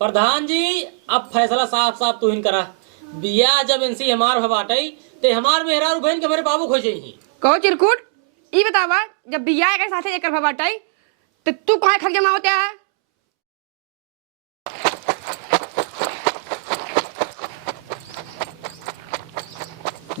प्रधान जी अब फैसला साफ साफ तू ही करा। बिया जब इनसी हमार भबाटई ते हमार मेहरारू बहन के मेरे बाबू खोजे ही कहो चिरकुट ई बतावा जब बिया के साथे एकर भबाटाई तो तू काहे खल जमा होता है।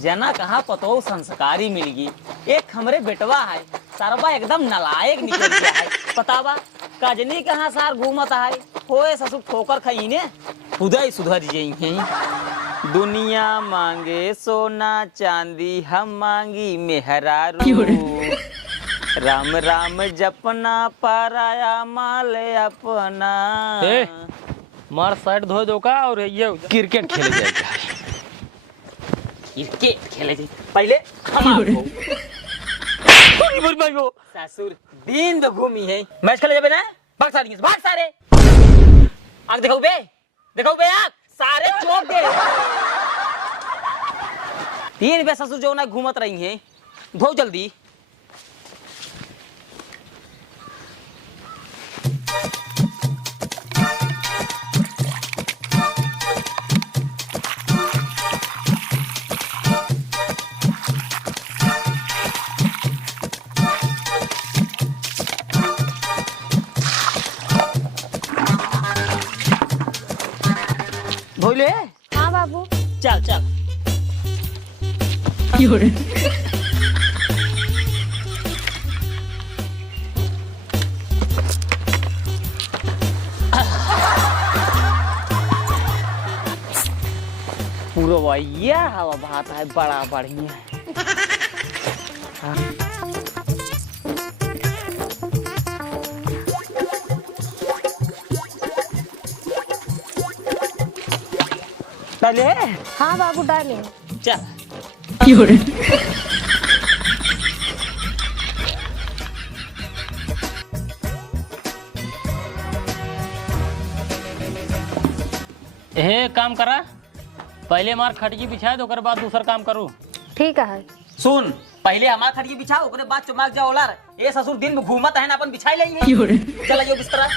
जना कहा पतो संस्कारी मिलगी। एक हमरे बेटवा है सरबा एकदम नलायक निकल गया है। पतावा कजनी कहाँ सार घूमत है होए ससुर ठोकर खाई ने खुदा ही सुधर जाई है। दुनिया मांगे सोना चांदी हम मांगी मेहरारू। राम राम जपना पाराया माले अपना। मार साइड धो दो का और ये क्रिकेट खेले जाएगा। क्रिकेट खेले जाए पहले हमारे ससुर दिन तो घूमी है मैच खेले जाबे ना भाग सारे आग देखो बे आग सारे चोक दे। तीन बे ससुर जो ना घूमत रही है धो जल्दी। भोले हाँ बाबू। चल चल पूरा भैया हवा भात है बड़ा बढ़िया। डाले हाँ बाबू डाले। चल हे काम करा पहले हमार खटकी बिछाए तो बाद दूसरा काम करूँ। ठीक है। सुन पहले हमार खटिया बिछाओ ओकरे बाद चमाक जाओ ओलार। ए ससुर दिन में घूमत है ना अपन बिछाई लेंगे। चल जाओ बिस्तरा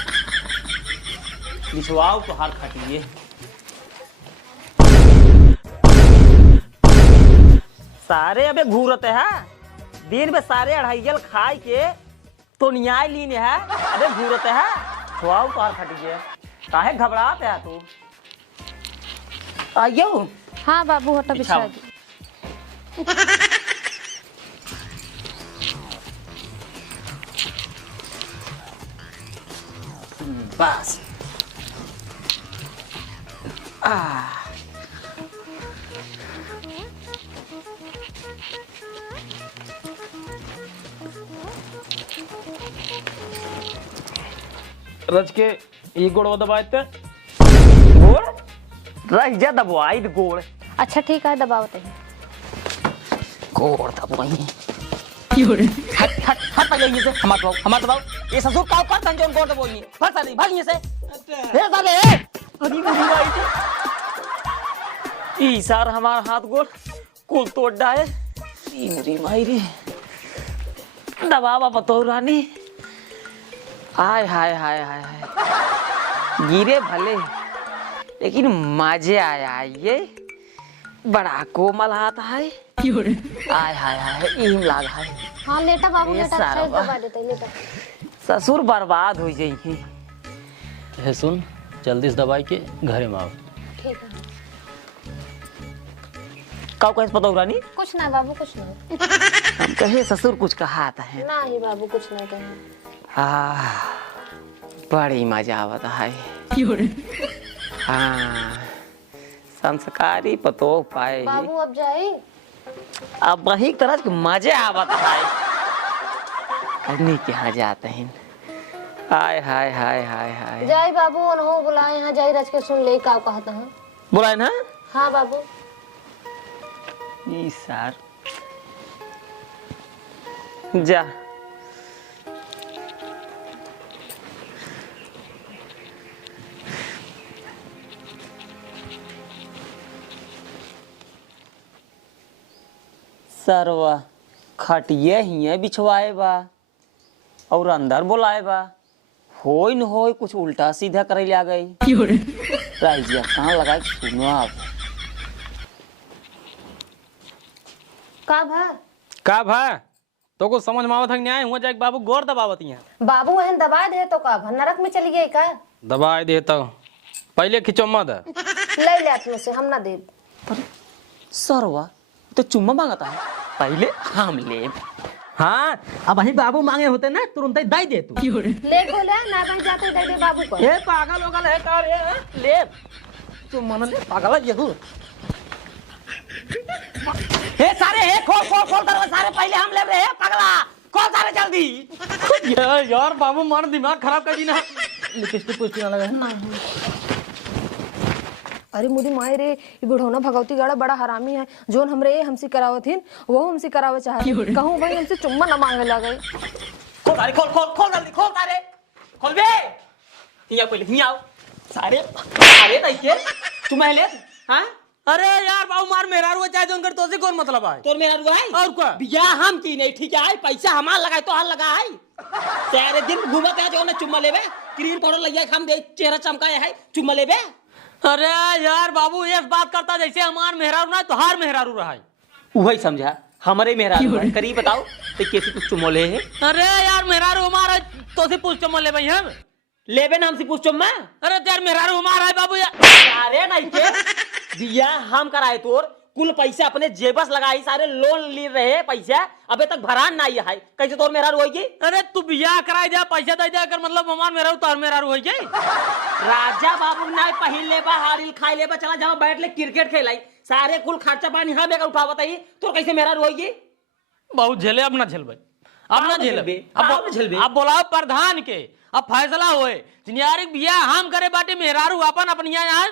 बिछवाओ तो हार खटिए। सारे अबे घूरते है दिन में सारे अढ़ाइयल खाई के तो न्याय लीने है। अबे घूरते है छुआओ तो हार खटिए काहे घबराते है तू। आइयो हाँ बाबू हटा बिछा दी। बस रज के ये गोड़ दबाए थे गोड़ रह जा दबाई गोड़। अच्छा ठीक है दबाओ तही। गोड़ दबाई हट हट हट पहले से हमार दबाओ ये ससुर का कर तंजोन गोड़ दबाई भाग साले भाग से हे साले अभी नहीं भाई ई सार हमार हाथ गोड़ कुल तोड़ डाले तीन री माई रे दबावा बतो रानी। हाय हाय हाय हाय हाय गिरे भले लेकिन मजे आया ये बड़ा कोमल हाथ है। आय हाय हाय ईम लाग है। हाँ लेटा बाबू लेटा सारा अच्छा दबा देते लेटा। ससुर बर्बाद हो जाएगी। हे सुन जल्दी से दवाई के घरे में आओ। ठीक है। का कैसे पता रानी कुछ ना बाबू कुछ ना। हम कहे ससुर कुछ कहा है ना ही बाबू कुछ ना कहे। बड़ी मजा आवता है। हाँ संस्कारी पतो पाए बाबू अब जाए। अब वही तरह के मजे आवता है। अग्नि के यहाँ जाते हैं। हाय हाय हाय हाय हाय जाए बाबू उन्हों बुलाए यहाँ जाए रच के सुन ले का कहता है। बुलाए ना हाँ बाबू। ई सार जा सरवा खटिए ही बिछवाए बा और अंदर बुलाए बा होई न होई कुछ उल्टा सीधा करे आ गई राइजिया कहाँ लगा सुनो आप का भा तो कुछ समझ में आवत है न्याय हुआ जाए बाबू गौर दबावत यहाँ बाबू एहन दबा दे तो का भा नरक में चली गई का दबाए दे तो पहले खिंचो मत ले ले अपने से हम ना दे सरवा तो चुम्मा मांगता है पहले हम ले हाँ अब वही बाबू मांगे होते ना तुरंत ही दाई दे तू ले बोले ना बन जाते दे दे बाबू को ए पागल होगल है का रे ले तू मन ले पागल है ये तू हे सारे हे खोल खोल खोल दरवाजा सारे पहले हम ले रहे हैं पगला खोल सारे जल्दी यार बाबू मार दिमाग खराब कर दी ना लिपस्टिक पुस्टिक ना लगा अरे मुदी माए रे ये बुढ़ौना भगवती गाड़ा बड़ा हरामी है जोन हमरे हमसे करावत हिन वो हमसे करावे चाहत कहूं भाई हमसे चुम्मा ना मांगे लगे खोल सारे खोल खोल खोल जल्दी खोल सारे खोल बे हिया पहले हिया आओ सारे सारे तइके चुम्मा ले हां अरे यार बाबू मार मेरा रुआ चाहे जोन कर तो से कौन मतलब है तोर मेरा रुआ है और क्या बिया हम की नहीं ठीक है पैसा हमार लगाए तो हाल लगा है सारे दिन घूमत है जो ना चुम्मा लेबे क्रीम पाउडर लइया हम दे चेहरा चमकाए है चुम्मा लेबे अरे यार बाबू ये बात करता जैसे हमार मेहरारू ना तो हार मेहरारू रहा है वही समझा हमारे मेहरारू है करीब बताओ तो कैसे कुछ चुम्मा ले है अरे यार मेहरारू हमारा तो से पूछ चुम्मा ले भाई हम लेबे नाम से पूछ चुम्मा अरे यार मेहरारू हमारा है बाबू यार अरे नहीं के बिया हम कराए तोर कुल पैसा अपने जेबस लगाई सारे लोन ले रहे पैसा अबे तक भरान नहीं है कैसे तोर मेहरारू होगी अरे तू बियाह कराई जा पैसा दे जा कर मतलब हमार मेहरारू तार मेहरारू होई गई राजा बाबू ना पहिल लेबा हारिल खाई लेबा चला जहां बैठ ले क्रिकेट खेलाई सारे कुल खर्चा पानी हम एक उठावत है तो कैसे मेहरारू होगी बहुत झेले अब ना झेलबे अब ना झेलबे अब बोलाओ प्रधान के अब फैसला होए जिनियारिक बियाह हम करे बाटे मेहरारू अपन अपन यहाँ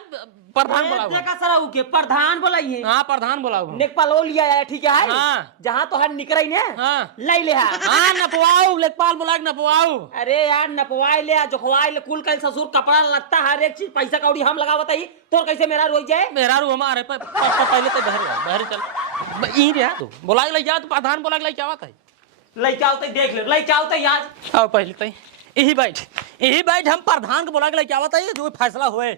प्रधान बोलाओ देखा सराऊ के प्रधान बोलाइए हां प्रधान बोलाओ नेकपाल ओ लिया है ठीक है हां जहां तो हर निकरई ने हां ले ले हां नपवाओ लेकपाल बोला नपवाओ अरे यार नपवाई ले जोखवाई ले कुल कल ससुर कपड़ा लगता हर एक चीज पैसा कौड़ी हम लगावत है तो कैसे मेरा रोई जाए मेहरारू हमारे पहले तो बहर चल ई रे तू बोला ले जा तू प्रधान बोला ले क्या बात है लइका आवते देख ले लइका आवते आज आओ पहले तो यही बैठ हम प्रधान को बोला के क्या बताइए जो फैसला हुए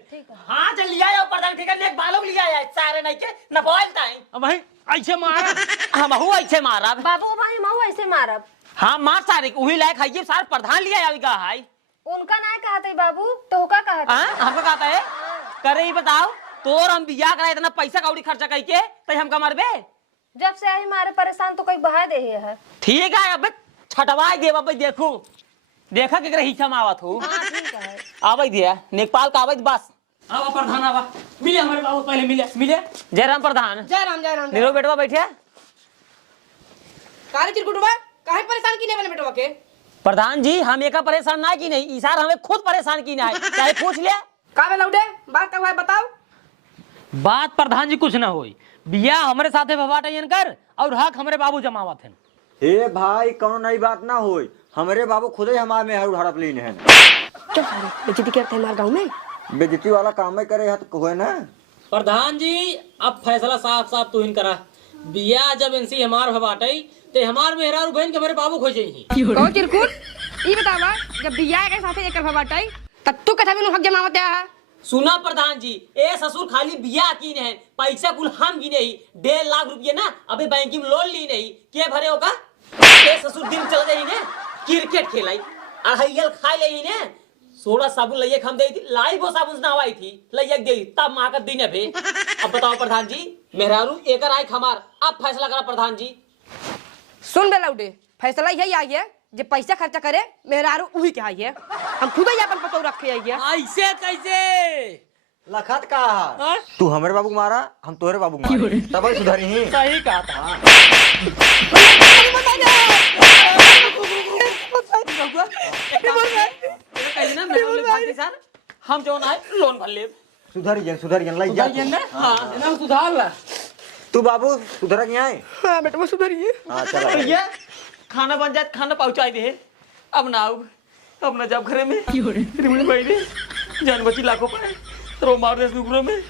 हाँ चल लिया है प्रधान ठीक है नेक बालों लिया है सारे नहीं के न बोलता है अब भाई ऐसे मारा हम हूं ऐसे मारा बाबू भाई माऊ ऐसे मारब हां मार सारे वही लायक है ये सारे प्रधान लिया है अभी का है उनका ना कहते बाबू तो का कहते हां हमको कहता है करे ही बताओ तोर हम बियाह करा इतना पैसा कौड़ी खर्चा कई के तई हमका मारबे जब से आई मारे परेशान तो कोई बहा दे है ठीक है अब छटवाई देव अब देखो देखा के रही हम आवत हो हां ठीक है आवे दिया नेपाल का आवे बस आवा प्रधान आवा मिले हमारे बाबू पहले मिले जयराम प्रधान जय राम नीरो बेटवा बैठे कारे चिरकुटवा काहे परेशान की नहीं बने बेटवा के प्रधान जी हम एका परेशान ना की नहीं इसार हमें खुद परेशान की ना है चाहे पूछ ले कावे लौडे बात का है बताओ बात प्रधान जी कुछ ना होई बिया हमारे साथे भवाटयन कर और हक हमारे बाबू जमावत हैं ए भाई कौन नई बात ना होई हमरे बाबू खुद ही हमारे में हर हड़प लीन है तो सारे बेइज्जती करते हमारे गांव में बेइज्जती वाला काम ही करे है तो होए ना प्रधान जी अब फैसला साफ साफ तू हिन करा बिया जब इनसी हमार भवाटई ते हमार मेहरारू बहन के मेरे बाबू खोजेही ओ चिरकुट ई बतावा जब बियाह के साथे एकर भबाटाई तब तू कथा बिनु हक जमावत है सुना प्रधान जी ए ससुर खाली बिया की नहीं पैसा कुल हम की नहीं 1.5 लाख रुपये ना अभी बैंक में लोन ली नहीं के भरे होगा ए ससुर दिन चल जाई ने क्रिकेट खेलाई अढ़ाइयल खाई ले ने 16 साबुन लइए हम दे थी लाई वो साबुन नहवाई थी लइए दे तब मां का दिन है अब बताओ प्रधान जी मेहरारू एकर आए हमार अब फैसला करा प्रधान जी सुन बे लौडे फैसला यही आई है जे पैसा खर्चा करे मेहरारू उही के आई है हम खुद ही अपन पतो रखे आई है ऐसे कैसे लखत का हाँ? तू हमरे बाबू को मारा हम तोहरे बाबू को मारे तब ही सुधरी ही सही कहा था हम जो ना लोन भर ले सुधर जन लई जा हां सुधार ला तू बाबू सुधर गया है हां बेटा सुधरिए हां चला ये खाना बन जाए खाना पहुंचाई दे अब ना अब ना जब घरे में रिमणी भाई ने जान बची लाखों पर रो मार दे दुगरो में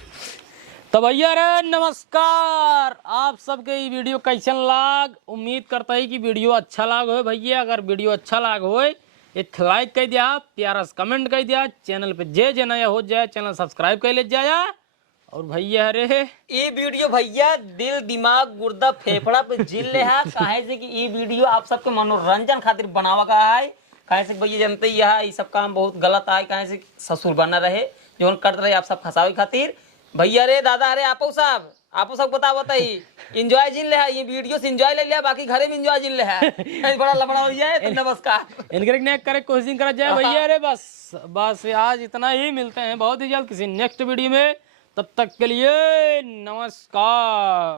तो भैया रे नमस्कार आप सबके ये वीडियो कैसन लाग उम्मीद करता है कि वीडियो अच्छा लाग हो भैया अगर वीडियो अच्छा लाग हो एक लाइक कर दिया, प्यारा सा कमेंट कर दिया, चैनल पे जे जे नया हो जाए चैनल सब्सक्राइब कर ले जाया। और भैया अरे ये वीडियो भैया दिल दिमाग गुर्दा फेफड़ा पे जिल ले है, काहे से कि ये वीडियो आप सबके मनोरंजन खातिर बनावा का है। काहे से कि भैया जानते ही है ये सब काम बहुत गलत है, काहे से ससुर बना रहे जो करते रहे आप सब फंसावे खातिर। भैया रे दादा अरे आपो सब बताई इंजॉय जिन ले है, ये वीडियो से इंजॉय ले लिया, बाकी घरे में इंजॉय जिन ले है। बड़ा लफड़ा हो जाए तो नमस्कार। इनके करे कोशिश करा जाए भैया। अरे बस आज इतना ही, मिलते हैं बहुत ही जल्द किसी नेक्स्ट वीडियो में, तब तक के लिए नमस्कार।